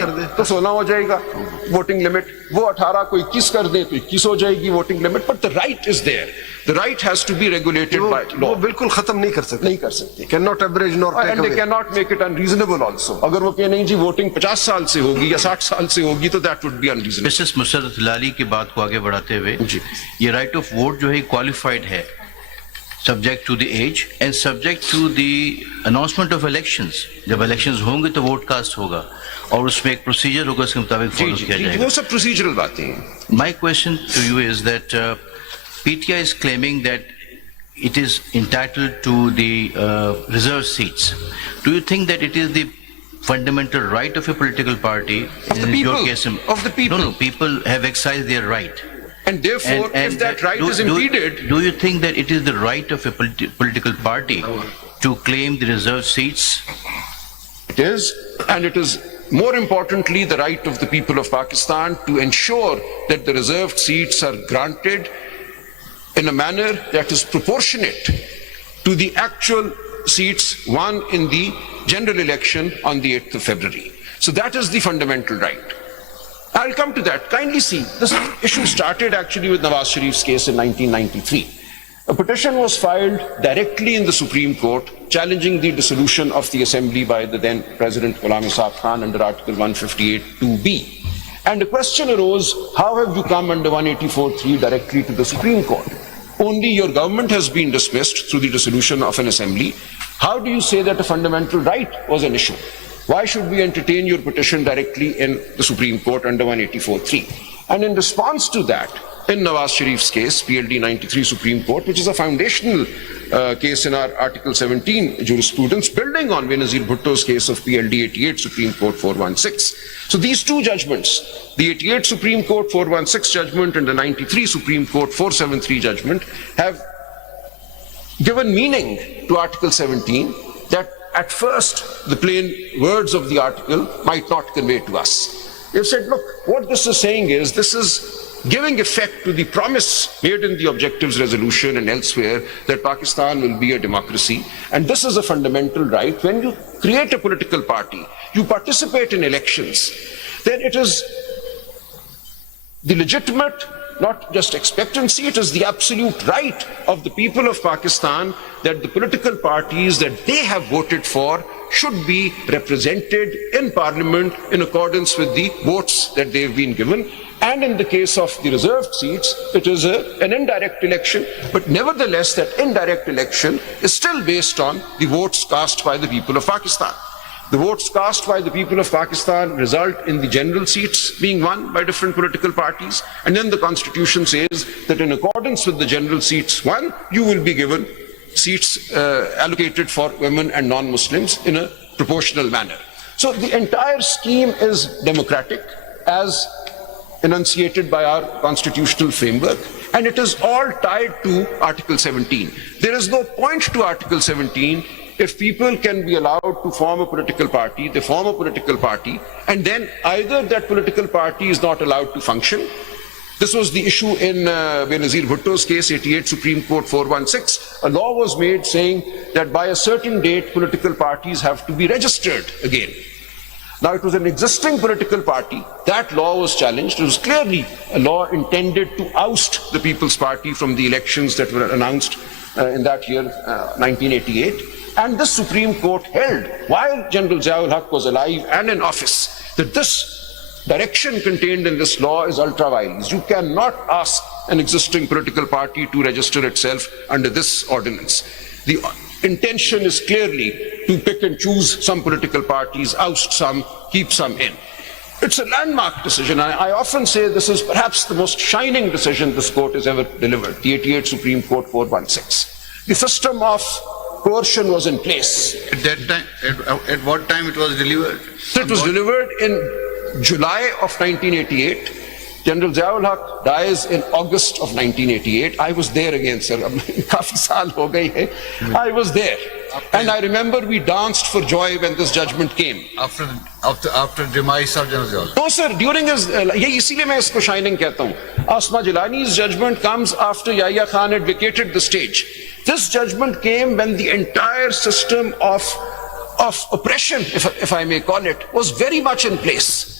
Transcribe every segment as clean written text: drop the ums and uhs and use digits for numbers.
कर दे तो 16 हो जाएगा वोटिंग लिमिट, वो 18 को 21 कर दे तो 21 हो जाएगी voting limit, but the right is there, the right has to be regulated by law. वो बिल्कुल खत्म नहीं कर सकते, नहीं कर सकते, can not average not take and they can not make it unreasonable also. अगर वो कहे नहीं जी वोटिंग 50 साल से होगी या 60 साल से होगी तो that would be unreasonable. Mrs Musarrat Hilali की बात को आगे बढ़ाते हुए, ये राइट ऑफ वोट जो है क्वालिफाइड है subject to the age and subject to the announcement of elections. जब इलेक्शंस होंगे तो वोट कास्ट होगा और उसमें एक प्रोसीजर होगा, उसके मुताबिक फॉलो किया जाएगा। वो सब प्रोसीजरल बातें हैं। My question to you is that PTI is claiming that it is entitled to the reserved seats. Do you think that it is the fundamental right of a political party? Of the people. Of the people. No, people have exercised their right. And therefore, if that right is impeded... Do you think that it is the right of a political party to claim the reserved seats? It is, and it is more importantly the right of the people of Pakistan to ensure that the reserved seats are granted in a manner that is proportionate to the actual seats won in the general election on the 8th of February. So that is the fundamental right. I'll come to that. Kindly see, this issue started actually with Nawaz Sharif's case in 1993. A petition was filed directly in the Supreme Court challenging the dissolution of the assembly by the then President Ghulam Isaq Khan under Article 158(2)(b). And the question arose, how have you come under 184(3) directly to the Supreme Court? Only your government has been dismissed through the dissolution of an assembly. How do you say that a fundamental right was an issue? Why should we entertain your petition directly in the Supreme Court under 184(3)? And in response to that, in Nawaz Sharif's case, PLD 93 Supreme Court, which is a foundational case in our Article 17 jurisprudence, building on Benazir Bhutto's case of PLD 88 Supreme Court 416. So these two judgments, the 88 Supreme Court 416 judgment and the 93 Supreme Court 473 judgment, have given meaning to Article 17 that at first the plain words of the article might not convey to us. They've said, look, what this is saying is, this is giving effect to the promise made in the Objectives Resolution and elsewhere that Pakistan will be a democracy, and this is a fundamental right. When you create a political party, you participate in elections, then it is the legitimate, not just expectancy, it is the absolute right of the people of Pakistan that the political parties that they have voted for should be represented in Parliament in accordance with the votes that they have been given. And in the case of the reserved seats, it is an indirect election, but nevertheless that indirect election is still based on the votes cast by the people of Pakistan. The votes cast by the people of Pakistan result in the general seats being won by different political parties, and then the Constitution says that in accordance with the general seats won, you will be given seats allocated for women and non-Muslims in a proportional manner. So the entire scheme is democratic as enunciated by our constitutional framework, and it is all tied to Article 17. There is no point to Article 17 if people can be allowed to form a political party, they form a political party, and then either that political party is not allowed to function. This was the issue in Benazir Bhutto's case, 88 Supreme Court 416. A law was made saying that by a certain date, political parties have to be registered again. Now, it was an existing political party. That law was challenged. It was clearly a law intended to oust the People's Party from the elections that were announced in that year, 1988. And the Supreme Court held, while General Ziaul Haq was alive and in office, that this direction contained in this law is ultra vires. You cannot ask an existing political party to register itself under this ordinance. The intention is clearly to pick and choose some political parties, oust some, keep some in. It's a landmark decision. I often say this is perhaps the most shining decision this court has ever delivered, the 88 Supreme Court 416. The system of coercion was in place. At that time, at what time it was delivered? It was delivered in July of 1988. General Ziaul Haq dies in August of 1988. I was there again, sir. Kafi saal ho gayi hai. I was there. And I remember we danced for joy when this judgment came. After demise of General Ziaul? No, sir. During his, ये इसीलिए मैं इसको shining कहता हूँ. Asma Jilani's judgment comes after Yahya Khan had vacated the stage. This judgment came when the entire system of oppression, if I may call it, was very much in place.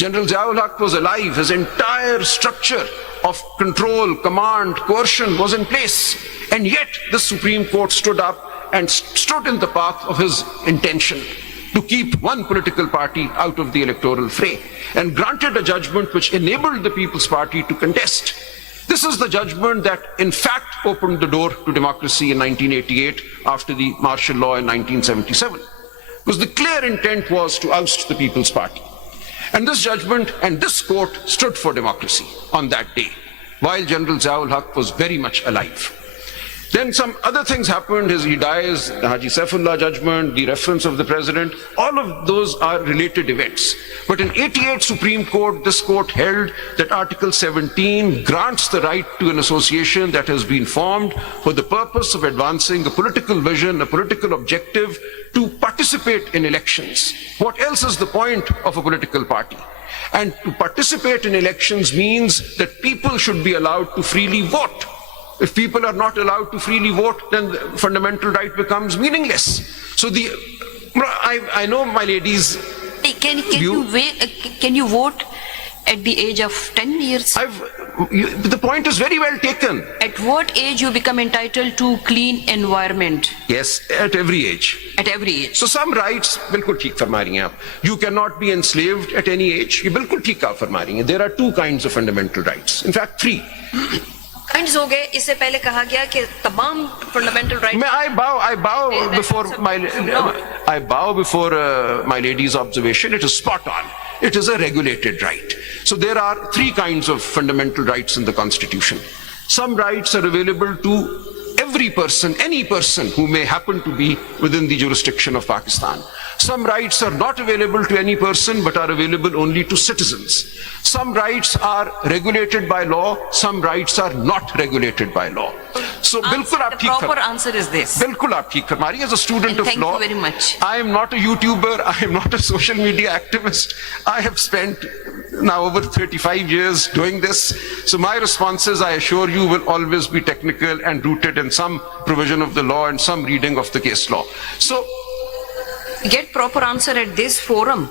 General Ziaul Haq was alive. His entire structure of control, command, coercion was in place. And yet the Supreme Court stood up and stood in the path of his intention to keep one political party out of the electoral fray and granted a judgment which enabled the People's Party to contest. This is the judgment that in fact opened the door to democracy in 1988 after the martial law in 1977. Because the clear intent was to oust the People's Party. And this judgment and this court stood for democracy on that day, while General Ziaul Haq was very much alive. Then some other things happened. He dies, the Haji Saifullah judgment, the reference of the president, all of those are related events. But in 88 Supreme Court, this court held that Article 17 grants the right to an association that has been formed for the purpose of advancing a political vision, a political objective, to participate in elections. What else is the point of a political party? And to participate in elections means that people should be allowed to freely vote. If people are not allowed to freely vote, then the fundamental right becomes meaningless. So I know my ladies. Can you vote at the age of 10 years? The point is very well taken. At what age you become entitled to clean environment? Yes, at every age. At every age. So some rights, बिल्कुल ठीक फरमा रही हैं आप. You cannot be enslaved at any age. ये बिल्कुल ठीक आप फरमा रही हैं. There are two kinds of fundamental rights. In fact, three. Kinds हो गए. इससे पहले कहा गया कि तमाम fundamental rights. I bow before my lady's observation. It is spot on. It is a regulated right. So there are three kinds of fundamental rights in the Constitution. Some rights are available to every person, any person who may happen to be within the jurisdiction of Pakistan. Some rights are not available to any person but are available only to citizens. Some rights are regulated by law, some rights are not regulated by law. So The proper answer is this. बिल्कुल आप ठीक फरमा रही हैं. As a student of Thank law, you very much. I am not a YouTuber, I am not a social media activist. I have spent now over 35 years doing this. So my responses, I assure you, will always be technical and rooted in some provision of the law and some reading of the case law. So Get proper answer at this forum.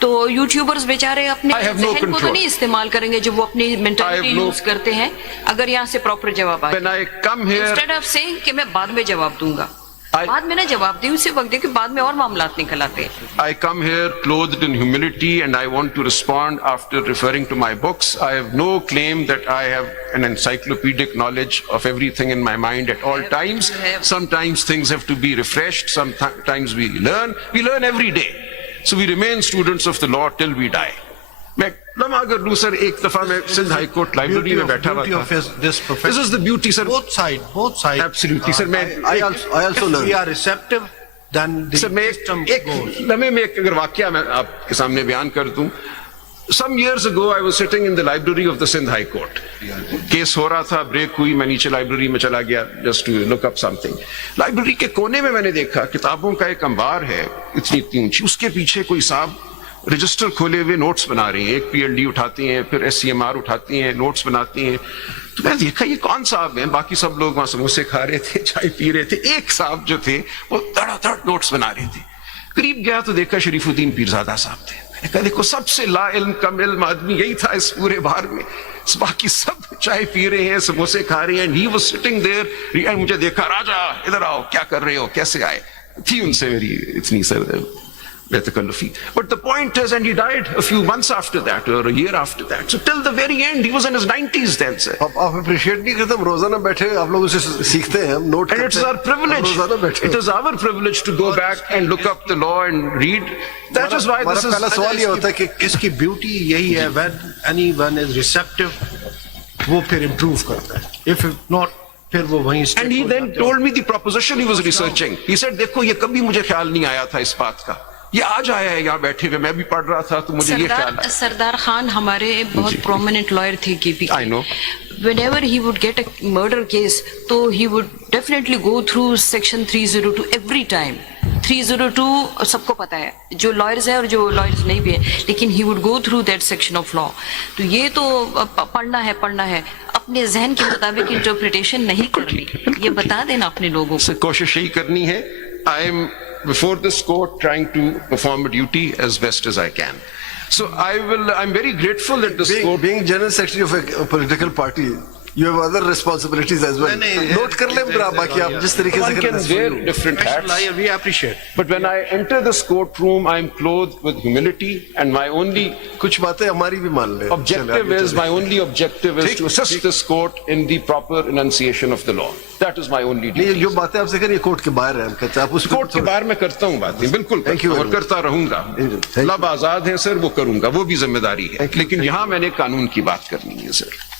तो YouTubers बेचारे अपने जहन को तो नहीं इस्तेमाल करेंगे जो वो अपनी मेंटालिटी यूज करते हैं. अगर यहाँ से प्रॉपर जवाब आए, इंस्टेड ऑफ सेइंग कि मैं बाद में जवाब दूंगा, बाद में ना जवाब दी उसी वक्त कि बाद में और मामलात निकल आते हैं. I come here clothed in humility and I want to respond after referring to my books. I have no claim that I have an encyclopedic knowledge of everything in my mind at all times. Sometimes things have to be refreshed, sometimes we learn every day. So we remain students of the law till we die. मैं लम्हा अगर लूं sir, एक दफा मैं Sindh high court library में बैठा हुआ था. This is the beauty, sir. Both sides. Absolutely, sir. I also learn. We are receptive. Then the sir मैं एक लम्हे में एक अगर वाकया मैं आपके सामने बयान कर दूं. Some years ago, I was sitting in the library of the Sindh High Court. Case हो रहा था, ब्रेक हुई, मैं नीचे लाइब्रेरी में चला गया just to look up something. Library के कोने में मैंने देखा किताबों का एक अंबार है इतनी ऊंची, उसके पीछे कोई साहब रजिस्टर खोले हुए नोट्स बना रहे हैं. एक PLD उठाती हैं, फिर SCMR उठाती हैं, नोट्स बनाती हैं. तो मैं देखा ये कौन साहब हैं. बाकी सब लोग वहां समोसे खा रहे थे, चाय पी रहे थे. एक साहब जो थे वो धड़ाधड़ नोट्स बना रहे थे. करीब गया तो देखा शरीफुद्दीन पीरजादा साहब थे. मैंने कहा देखो सबसे ला इल्म कम इल्म आदमी यही था इस पूरे बार में. बाकी सब चाय पी रहे हैं, समोसे खा रहे हैं. He was sitting there and मुझे देखा, राजा इधर आओ, क्या कर रहे हो, कैसे आए. थी उनसे मेरी इतनी sir बेतकल्लुफी. But the point is, and he died a few months after that or a year after that. So till the very end, he was in his 90s then, sir. आप appreciate नहीं करते. हम रोजाना बैठे, आप लोग उसे सीखते हैं, हम नोट करते हैं. And it's our privilege. It is our privilege to go back and look up the law and read. That is why this is. पहला सवाल ये होता है कि इसकी ब्यूटी यही है, when anyone is receptive, वो फिर improve करता है. If not, फिर वो वहीं. And he then told me the proposition he was researching. He said, देखो ये कभी मुझे ख्याल नहीं आया था इस बात का. ये आज आया है यहाँ बैठे हुए, मैं भी पढ़ रहा था तो मुझे ये ख्याल आया. सरदार खान हमारे बहुत प्रोमिनेंट लॉयर थे KP. I know. Whenever he would get a murder case, तो he would definitely go through section 302 every time. 302 सबको पता है, जो lawyers है और जो lawyers नहीं भी है, लेकिन he would go through that section of law. तो ये तो पढ़ना है, अपने जहन के मुताबिक इंटरप्रिटेशन नहीं करनी. ये बता देना अपने लोगों को. कोशिश यही करनी है. I am before this court trying to perform a duty as best as I can. I'm very grateful that this court. Being general secretary of a political party, you have other responsibilities as well. नहीं, note कर लें बाकी आप जिस तरीके से One can करना wear चाहिए। different hats. We appreciate. But when I enter this courtroom, I am clothed with humility, and my only कुछ बातें हमारी भी मान ले। my only objective is to assist this court in the proper enunciation of the law. That is my only नहीं duty. जो बातें आपसे करिए कोर्ट के बाहर है हम कहते हैं आप उस कोर्ट के बाहर में करता हूँ बातें, बिल्कुल Thank you करता हूँ very और करता रहूंगा। Thank you. लब आजाद है सर, वो करूंगा, वो भी जिम्मेदारी है। लेकिन यहाँ मैंने कानून की बात करनी है सर।